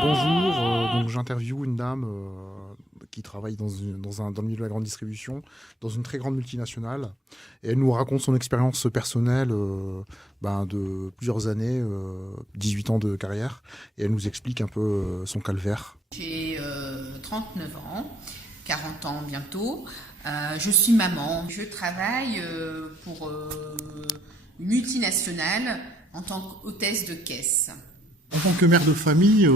Bonjour, donc j'interviewe une dame qui travaille dans le milieu de la grande distribution, dans une très grande multinationale. Et elle nous raconte son expérience personnelle de plusieurs années, 18 ans de carrière. Et elle nous explique un peu son calvaire. J'ai 39 ans, 40 ans bientôt. Je suis maman. Je travaille pour une multinationale en tant qu'hôtesse de caisse. En tant que mère de famille,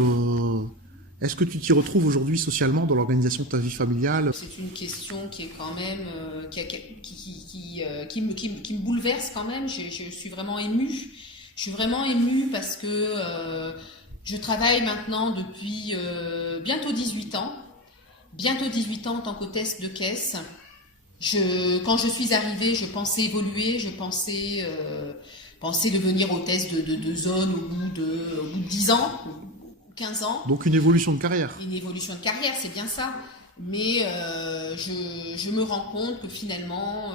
est-ce que tu t'y retrouves aujourd'hui socialement dans l'organisation de ta vie familiale ? C'est une question qui est quand même qui me bouleverse quand même. Je suis vraiment émue. Je suis vraiment émue parce que je travaille maintenant depuis bientôt 18 ans. Bientôt 18 ans en tant qu'hôtesse de caisse. Quand je suis arrivée, je pensais évoluer, je pensais devenir hôtesse de zone au bout de 10 ans, 15 ans. Donc une évolution de carrière. Une évolution de carrière, c'est bien ça. Mais je me rends compte que finalement,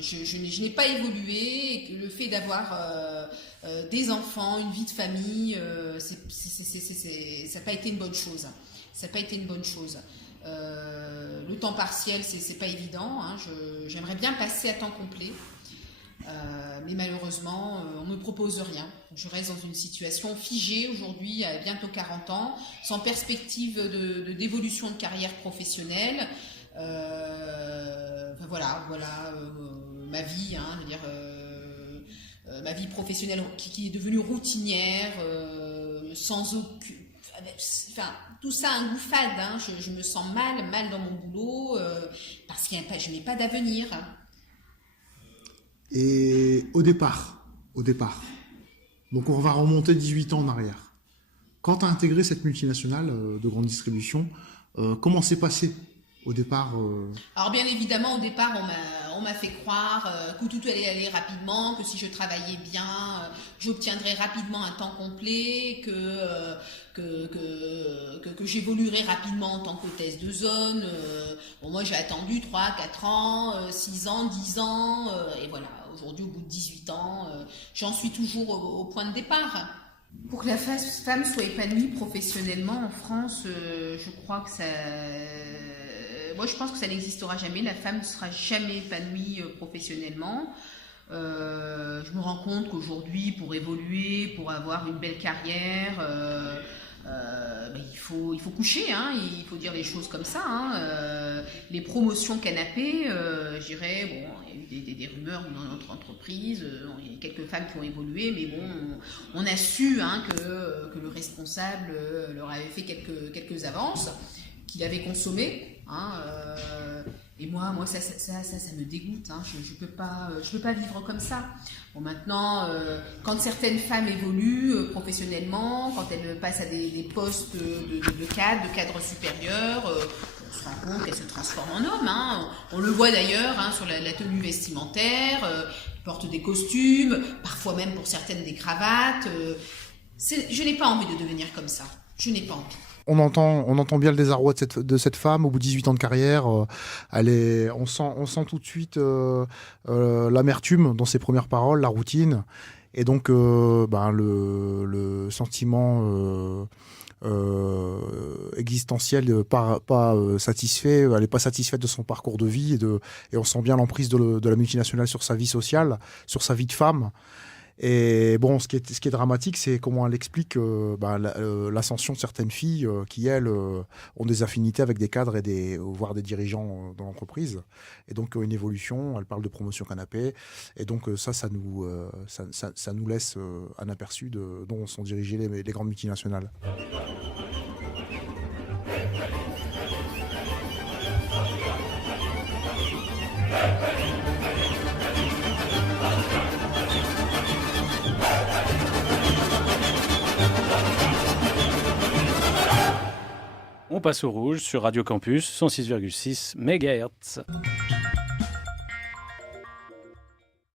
je n'ai pas évolué et que le fait d'avoir des enfants, une vie de famille, ça n'a pas été une bonne chose. Ça n'a pas été une bonne chose. Le temps partiel, c'est pas évident. Hein. J'aimerais bien passer à temps complet. Mais malheureusement, on ne me propose rien. Je reste dans une situation figée aujourd'hui, à bientôt 40 ans, sans perspective d'évolution de carrière professionnelle. Voilà ma vie, hein, je veux dire, ma vie professionnelle qui est devenue routinière, sans aucune... Enfin, tout ça un goût fade, hein. Je me sens mal dans mon boulot, parce que je n'ai pas d'avenir. Et au départ, donc on va remonter 18 ans en arrière. Quand tu as intégré cette multinationale de grande distribution, comment s'est passé au départ Alors bien évidemment, au départ, on m'a fait croire que tout allait aller rapidement, que si je travaillais bien, j'obtiendrais rapidement un temps complet, que j'évoluerais rapidement en tant qu'hôtesse de zone. Moi, j'ai attendu 3, 4 ans, 6 ans, 10 ans, et voilà. Aujourd'hui, au bout de 18 ans, j'en suis toujours au point de départ. Pour que la femme soit épanouie professionnellement en France, je crois que ça... Moi, je pense que ça n'existera jamais. La femme ne sera jamais épanouie professionnellement. Je me rends compte qu'aujourd'hui, pour évoluer, pour avoir une belle carrière, il faut coucher, hein, il faut dire les choses comme ça. Hein. Les promotions canapé, je dirais, bon, il y a eu des rumeurs dans notre entreprise, il y a quelques femmes qui ont évolué, mais bon, on a su que le responsable leur avait fait quelques avances, qu'il avait consommées. Hein, et moi ça me dégoûte. Hein, je peux pas vivre comme ça. Bon, maintenant, quand certaines femmes évoluent professionnellement, quand elles passent à des postes de cadre supérieur, on se rend compte qu'elles se transforment en hommes. Hein. On le voit d'ailleurs, hein, sur la tenue vestimentaire. Elles portent des costumes, parfois même pour certaines des cravates. Je n'ai pas envie de devenir comme ça. Je n'ai pas envie. On entend bien le désarroi de cette femme au bout de 18 ans de carrière. On sent tout de suite l'amertume dans ses premières paroles, la routine. Et donc le sentiment existentiel pas satisfait. Elle n'est pas satisfaite de son parcours de vie et on sent bien l'emprise de la multinationale sur sa vie sociale, sur sa vie de femme. Et bon, ce qui est dramatique, c'est comment elle explique l'ascension de certaines filles qui, elles, ont des affinités avec des cadres voire des dirigeants dans l'entreprise. Et donc, une évolution, elle parle de promotion canapé. Et donc, ça nous laisse un aperçu de dont sont dirigées les grandes multinationales. On passe au rouge sur Radio Campus 106,6 MHz.